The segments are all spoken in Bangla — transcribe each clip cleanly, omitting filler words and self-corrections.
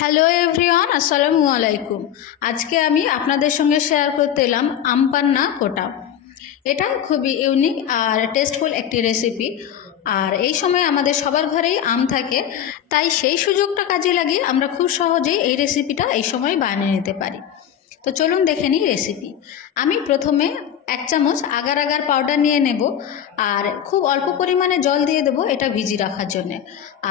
হ্যালো এভরিওয়ান, আসসালামু আলাইকুম। আজকে আমি আপনাদের সঙ্গে শেয়ার করতে এলাম আম পান্না কোটা। এটা খুবই ইউনিক আর টেস্টফুল একটি রেসিপি। আর এই সময় আমাদের সবার ঘরেই আম থাকে, তাই সেই সুযোগটা কাজে লাগিয়ে আমরা খুব সহজেই এই রেসিপিটা এই সময় বানিয়ে নিতে পারি। তো চলুন দেখে নিই রেসিপি। আমি প্রথমে 1 চামচ আগার আগার পাউডার নিয়ে নেব আর খুব অল্প পরিমাণে জল দিয়ে দেবো এটা ভিজিয়ে রাখার জন্য।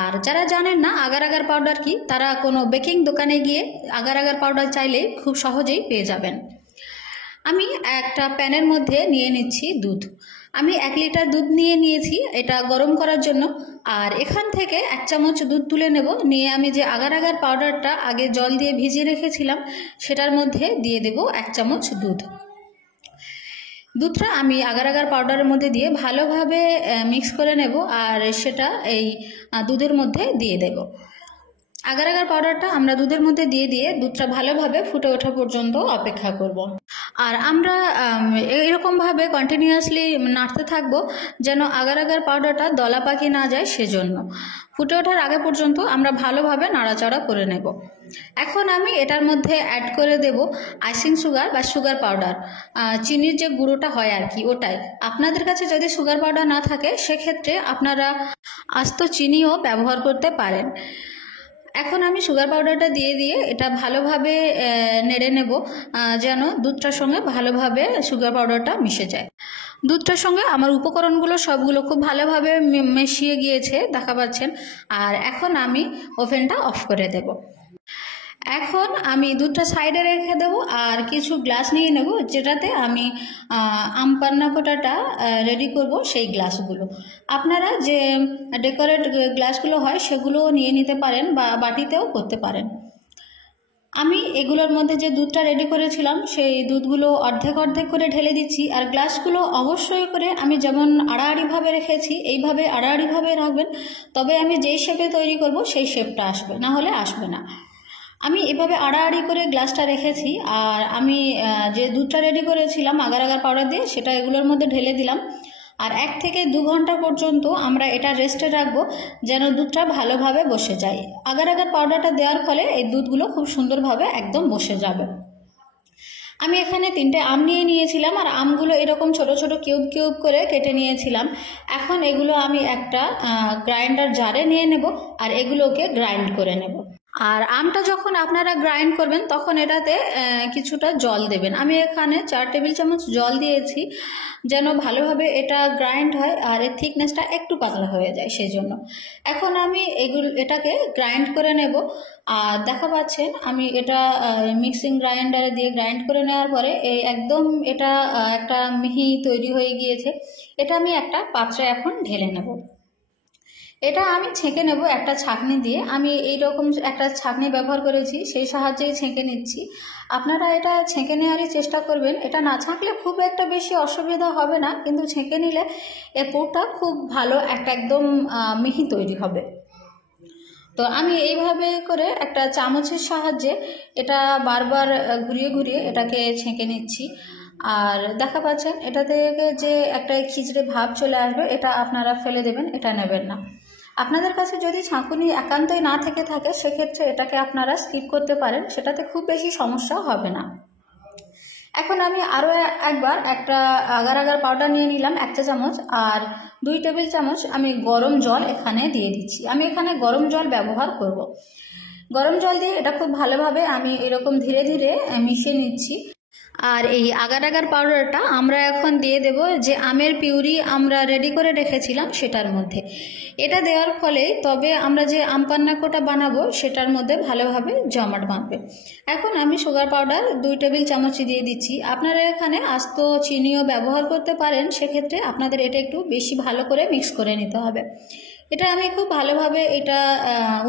আর যারা জানেন না আগার আগার পাউডার কি, তারা কোনো বেকিং দোকানে গিয়ে আগার আগার পাউডার চাইলেই খুব সহজেই পেয়ে যাবেন। আমি একটা প্যানের মধ্যে নিয়ে নিচ্ছি দুধ। আমি 1 লিটার দুধ নিয়ে নিয়েছি এটা গরম করার জন্য। আর এখান থেকে 1 চামচ দুধ তুলে নেব, নিয়ে আমি যে আগার আগার পাউডারটা আগে জল দিয়ে ভিজিয়ে রেখেছিলাম সেটার মধ্যে দিয়ে দেব 1 চামচ দুধ। দুধটা আমি আগার আগার পাউডারের মধ্যে দিয়ে ভালোভাবে মিক্স করে নেব আর সেটা এই দুধের মধ্যে দিয়ে দেব। আগার আগার পাউডারটা আমরা দুধের মধ্যে দিয়ে দিয়ে দুধটা ভালোভাবে ফুটে ওঠা পর্যন্ত অপেক্ষা করব। আর আমরা এরকমভাবে কন্টিনিউয়াসলি নাড়তে থাকবো যেন আগার আগার পাউডারটা দলা পাকি না যায়, সেজন্য ফুটে ওঠার আগে পর্যন্ত আমরা ভালোভাবে নাড়াচাড়া করে নেব। এখন আমি এটার মধ্যে অ্যাড করে দেব আইসিং সুগার বা সুগার পাউডার, চিনির যে গুঁড়োটা হয় আর কি, ওটাই। আপনাদের কাছে যদি সুগার পাউডার না থাকে সেক্ষেত্রে আপনারা আস্ত চিনিও ব্যবহার করতে পারেন। এখন আমি সুগার পাউডারটা দিয়ে দিয়ে এটা ভালোভাবে নেড়ে নেব যেন দুধটার সঙ্গে ভালোভাবে সুগার পাউডারটা মিশে যায়। দুধটার সঙ্গে আমার উপকরণগুলো সবগুলো খুব ভালোভাবে মিশিয়ে গিয়েছে, দেখা পাচ্ছেন। আর এখন আমি ওভেনটা অফ করে দেব। এখন আমি দুধটা সাইডে রেখে দেব আর কিছু গ্লাস নিয়ে নেব যেটাতে আমি আম পান্না কোটাটা রেডি করব, সেই গ্লাসগুলো। আপনারা যে ডেকোরেট গ্লাসগুলো হয় সেগুলো নিয়ে নিতে পারেন বা বাটিতেও করতে পারেন। আমি এগুলোর মধ্যে যে দুধটা রেডি করেছিলাম সেই দুধগুলো অর্ধেক অর্ধেক করে ঢেলে দিচ্ছি। আর গ্লাসগুলো অবশ্যই করে আমি যেমন আড়াআড়িভাবে রেখেছি এইভাবে আড়াআড়িভাবে রাখবেন, তবে আমি যেই শেপে তৈরি করব সেই শেপটা আসবে, না হলে আসবে না। আমি এভাবে আড়াআড়ি করে গ্লাসটা রেখেছি আর আমি যে দুধটা রেডি করেছিলাম আগার আগার পাউডার দিয়ে সেটা এগুলোর মধ্যে ঢেলে দিলাম। আর 1 থেকে 2 ঘন্টা পর্যন্ত আমরা এটা রেস্টে রাখবো যেন দুধটা ভালোভাবে বসে যায়। আগার আগার পাউডারটা দেওয়ার ফলে এই দুধগুলো খুব সুন্দরভাবে একদম বসে যাবে। আমি এখানে 3টে আম নিয়ে নিয়েছিলাম আর আমগুলো এরকম ছোট ছোট কিউব কিউব করে কেটে নিয়েছিলাম। এখন এগুলো আমি একটা গ্রাইন্ডার জারে নিয়ে নেব আর এগুলোকে গ্রাইন্ড করে নেব। আর আমটা যখন আপনারা গ্রাইন্ড করবেন তখন এটাতে কিছুটা জল দেবেন। আমি এখানে 4 টেবিল চামচ জল দিয়েছি যেন ভালোভাবে এটা গ্রাইন্ড হয় আর এর থিকনেসটা একটু পাতলা হয়ে যায়, সেই জন্য। এখন আমি এটাকে গ্রাইন্ড করে নেব। আর দেখা পাচ্ছেন আমি এটা মিক্সিং গ্রাইন্ডারে দিয়ে গ্রাইন্ড করে নেওয়ার পরে এই একদম এটা একটা মিহি তৈরি হয়ে গিয়েছে। এটা আমি একটা পাত্রে এখন ঢেলে নেব। এটা আমি ছেঁকে নেব একটা ছাঁকনি দিয়ে। আমি এইরকম একটা ছাঁকনি ব্যবহার করেছি, সেই সাহায্যেই ছেঁকে নিচ্ছি। আপনারা এটা ছেঁকে নেওয়ারই চেষ্টা করবেন। এটা না ছাঁকলে খুব একটা বেশি অসুবিধা হবে না, কিন্তু ছেঁকে নিলে এর পুরটা খুব ভালো একটা একদম মিহি তৈরি হবে। তো আমি এইভাবে করে একটা চামচের সাহায্যে এটা বারবার ঘুরিয়ে ঘুরিয়ে এটাকে ছেঁকে নিচ্ছি। আর দেখা পাচ্ছেন এটা থেকে যে একটা খিচড়ে ভাব চলে আসবে, এটা আপনারা ফেলে দেবেন, এটা নেবেন না। আপনাদের কাছে যদি ছাঁকুনি একান্তই না থেকে থাকে সেক্ষেত্রে এটাকে আপনারা স্কিপ করতে পারেন, সেটাতে খুব বেশি সমস্যা হবে না। এখন আমি আরও একবার একটা আগার আগার পাউডার নিয়ে নিলাম 1 চা চামচ আর 2 টেবিল চামচ আমি গরম জল এখানে দিয়ে দিচ্ছি। আমি এখানে গরম জল ব্যবহার করব। গরম জল দিয়ে এটা খুব ভালোভাবে আমি এরকম ধীরে ধীরে মিশিয়ে নিচ্ছি। আর এই আগার আগার পাউডারটা আমরা এখন দিয়ে দেব যে আমের পিউরি আমরা রেডি করে রেখেছিলাম সেটার মধ্যে। এটা দেওয়ার ফলে তবে আমরা যে আম পান্না কোটা বানাবো সেটার মধ্যে ভালোভাবে জমাট বাঁধবে। এখন আমি সুগার পাউডার 2 টেবিল চামচ দিয়ে দিচ্ছি। আপনারা এখানে আস্ত চিনিও ব্যবহার করতে পারেন, সেক্ষেত্রে আপনাদের এটা একটু বেশি ভালো করে মিক্স করে নিতে হবে। এটা আমি খুব ভালোভাবে এটা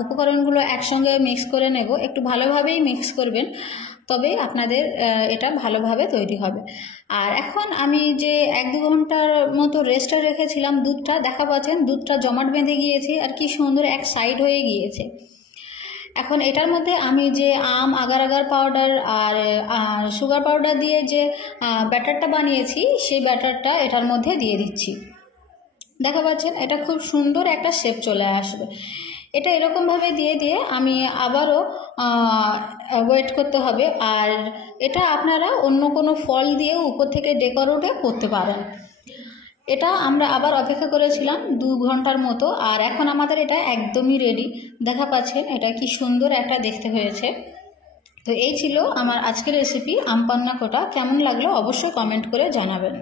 উপকরণগুলো একসঙ্গে মিক্স করে নেব। একটু ভালোভাবেই মিক্স করবেন, তবে আপনাদের এটা ভালোভাবে তৈরি হবে। আর এখন আমি যে 1-2 ঘন্টার মতো রেস্টে রেখেছিলাম দুধটা, দেখা পাচ্ছেন দুধটা জমাট বেঁধে গিয়েছে আর কি সুন্দর এক সাইড হয়ে গিয়েছে। এখন এটার মধ্যে আমি যে আম আগার আগার পাউডার আর সুগার পাউডার দিয়ে যে ব্যাটারটা বানিয়েছি সেই ব্যাটারটা এটার মধ্যে দিয়ে দিচ্ছি। দেখা পাচ্ছেন এটা খুব সুন্দর একটা শেপ চলে আসবে। এটা এরকমভাবে দিয়ে দিয়ে আমি আবারও ওয়েট করতে হবে। আর এটা আপনারা অন্য কোনো ফল দিয়েও উপর থেকে ডেকোরেটও করতে পারেন। এটা আমরা আবার অপেক্ষা করেছিলাম 2 ঘন্টার মতো, আর এখন আমাদের এটা একদমই রেডি। দেখা পাচ্ছেন এটা কি সুন্দর একটা দেখতে হয়েছে। তো এই ছিল আমার আজকের রেসিপি আম পান্না কোটা। কেমন লাগলো অবশ্যই কমেন্ট করে জানাবেন।